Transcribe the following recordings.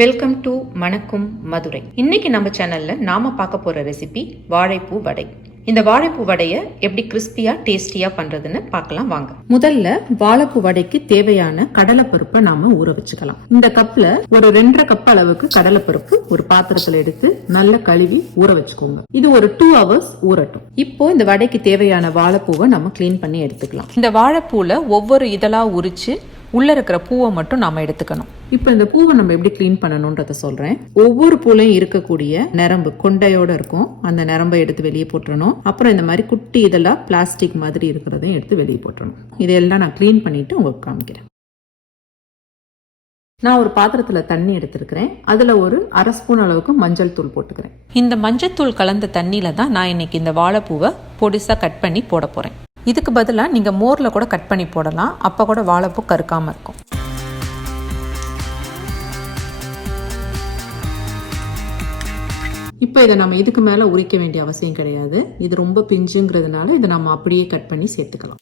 Welcome to மணக்கும் மதுரை. இன்னைக்கு நம்ம சேனல்ல நாம பார்க்க போற ரெசிபி வாழைப்பூ வடை. இந்த வாழைப்பூ வடையை எப்படி கிறிஸ்பியா டேஸ்டியா பண்றதுன்னு பார்க்கலாம் வாங்க. முதல்ல வாழைப்பூ வடைக்கு தேவையான கடலைப்பருப்பை நாம ஊற வச்சுக்கலாம். இந்த கப்ல ஒரு 2.5 கப் அளவுக்கு கடலைப்பருப்பு ஒரு பாத்திரத்துல எடுத்து நல்லா கழுவி ஊற வச்சுக்கோங்க. இது ஒரு 2 hours ஊறட்டும். இப்போ இந்த வடைக்கு தேவையான வாழைப்பூவை நம்ம கிளீன் பண்ணி எடுத்துக்கலாம். இந்த வாழைப்பூல ஒவ்வொரு இதழா உரிச்சு உள்ள இருக்கிற பூவை மட்டும் நாம எடுத்துக்கணும். இப்போ இந்த பூவை நம்ம எப்படி கிளீன் பண்ணணும்ன்றத சொல்றேன். ஒவ்வொரு பூலையும் இருக்கக்கூடிய நரம்பு கொண்டையோட இருக்கும். அந்த நரம்பை எடுத்து வெளியே போட்டுறணும். அப்புறம் இந்த மாதிரி குட்டி இதெல்லாம் பிளாஸ்டிக் மாதிரி இருக்கிறதையும் எடுத்து வெளியே போட்டுறணும். இதெல்லாம் நான் கிளீன் பண்ணிட்டு உங்களுக்கு காமிக்கிறேன். நான் ஒரு பாத்திரத்துல தண்ணி எடுத்திருக்கிறேன். அதுல ஒரு 1/2 ஸ்பூன் அளவுக்கு மஞ்சள் தூள் போட்டுக்கிறேன். இந்த மஞ்சள் தூள் கலந்த தண்ணியில தான் நான் இன்னைக்கு இந்த வாழைப்பூவை பொடிசா கட் பண்ணி போட போறேன். இதுக்கு பதிலாக நீங்கள் மோரில் கூட கட் பண்ணி போடலாம். அப்போ கூட வாழைப்பூ கருக்காமல் இருக்கும். இப்போ இதை நம்ம இதுக்கு மேலே உரிக்க வேண்டிய அவசியம் கிடையாது. இது ரொம்ப பிஞ்சுங்கிறதுனால இதை நம்ம அப்படியே கட் பண்ணி சேர்த்துக்கலாம்.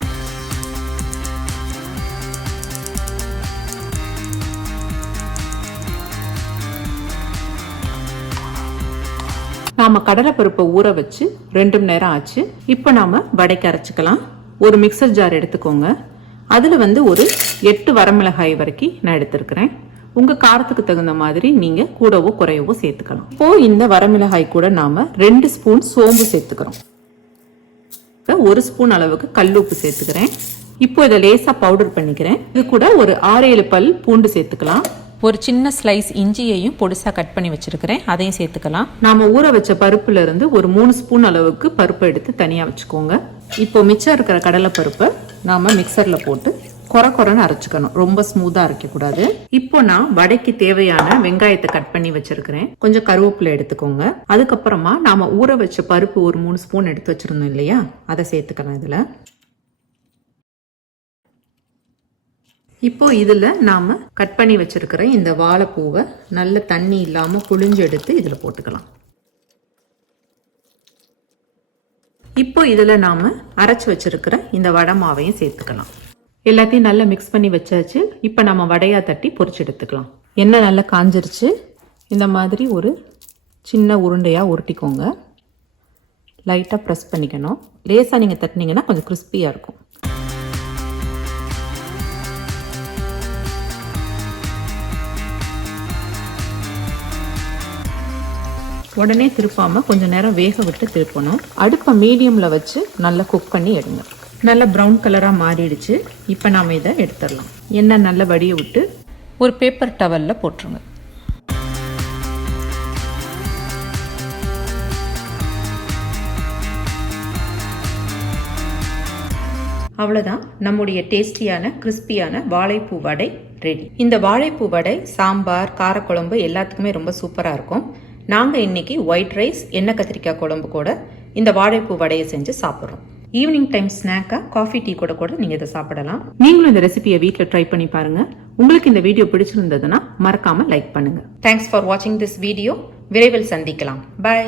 நாம கடலைப்பருப்பை ஊற வச்சு 2 மணி நேரம் ஆச்சு. இப்போ நாம வடைக்கு அரைச்சிக்கலாம். ஒரு மிக்சர் ஜார் எடுத்துக்கோங்க. அதுல ஒரு 8 வரமிளகாய் வரைக்கும் நான் எடுத்திருக்கிறேன். உங்க காரத்துக்கு தகுந்த மாதிரி நீங்க கூடவோ குறையவோ சேர்த்துக்கலாம். இப்போ இந்த வரமிளகாய் கூட நாம 2 ஸ்பூன் சோம்பு சேர்த்துக்கிறோம். 1 ஸ்பூன் அளவுக்கு கல்லுப்பு சேர்த்துக்கிறேன். இப்போ இதை லேசா பவுடர் பண்ணிக்கிறேன். இது கூட ஒரு 6-7 பல் பூண்டு சேர்த்துக்கலாம். ஒரு சின்ன ஸ்லைஸ் இஞ்சியையும் பொடிசா கட் பண்ணி வச்சிருக்கிறேன். அதையும் சேர்த்துக்கலாம். நாம ஊற வச்ச பருப்புல இருந்து ஒரு 3 ஸ்பூன் அளவுக்கு பருப்பை எடுத்து தனியா வச்சுக்கோங்க. இப்போ மிச்சம் இருக்கிற கடலை பருப்பை நாம மிக்சர்ல போட்டு கொரன்னு அரைச்சுக்கணும். ரொம்ப ஸ்மூத்தா அரைக்க கூடாது. இப்போ நான் வடைக்கு தேவையான வெங்காயத்தை கட் பண்ணி வச்சிருக்கிறேன். கொஞ்சம் கருவேப்பிலை எடுத்துக்கோங்க. அதுக்கப்புறமா நாம ஊற வச்ச பருப்பு ஒரு 3 ஸ்பூன் எடுத்து வச்சிருந்தோம் இல்லையா, அதை சேர்த்துக்கலாம் இதுல. இப்போ இதுல நாம கட் பண்ணி வச்சிருக்கிற இந்த வாழைப்பூவை நல்ல தண்ணி இல்லாம புழிஞ்சு எடுத்து இதுல போட்டுக்கலாம். இப்போ இதுல நாம அரைச்சு வச்சிருக்கிற இந்த வடை மாவையும் சேர்த்துக்கலாம். எல்லாத்தையும் நல்லா மிக்ஸ் பண்ணி வச்சாச்சு. இப்போ நம்ம வடையா தட்டி பொரிச்சு எடுத்துக்கலாம். எண்ணெய் நல்லா காஞ்சிருச்சு. இந்த மாதிரி ஒரு சின்ன உருண்டையா உருட்டிக்கோங்க. லைட்டா ப்ரெஸ் பண்ணிக்கணும். லேசா நீங்க தட்டினீங்கன்னா கொஞ்சம் கிறிஸ்பியா இருக்கும். உடனே திருப்பாம கொஞ்சம் நேரம் வேக விட்டு திருப்பணும். அடுப்பை மீடியம்ல வச்சு நல்லா குக் பண்ணி எடுங்க. நல்ல ப்ரௌன் கலரா மாறிடுச்சு. இப்போ நாம இதை எடுத்துடலாம். எண்ணெய் நல்ல வடிய விட்டு ஒரு பேப்பர் டவல்ல போட்டுருங்க. அவ்வளவுதான், நம்முடைய டேஸ்டியான கிறிஸ்பியான வாழைப்பூ வடை ரெடி. இந்த வாழைப்பூ வடை சாம்பார், காரக்குழம்பு எல்லாத்துக்குமே ரொம்ப சூப்பரா இருக்கும். நாங்கள் இன்னைக்கு ஒயிட் ரைஸ், எண்ணெய் கத்திரிக்காய் குழம்பு கூட இந்த வாழைப்பூ வடையை செஞ்சு சாப்பிட்றோம். ஈவினிங் டைம் ஸ்நாக்கா காஃபி டீ கூட நீங்கள் இதை சாப்பிடலாம். நீங்களும் இந்த ரெசிபியை வீட்டில் ட்ரை பண்ணி பாருங்க. உங்களுக்கு இந்த வீடியோ பிடிச்சிருந்ததுன்னா மறக்காம லைக் பண்ணுங்க. தேங்க்ஸ் ஃபார் வாட்சிங் திஸ் வீடியோ. விரைவில் சந்திக்கலாம். பை.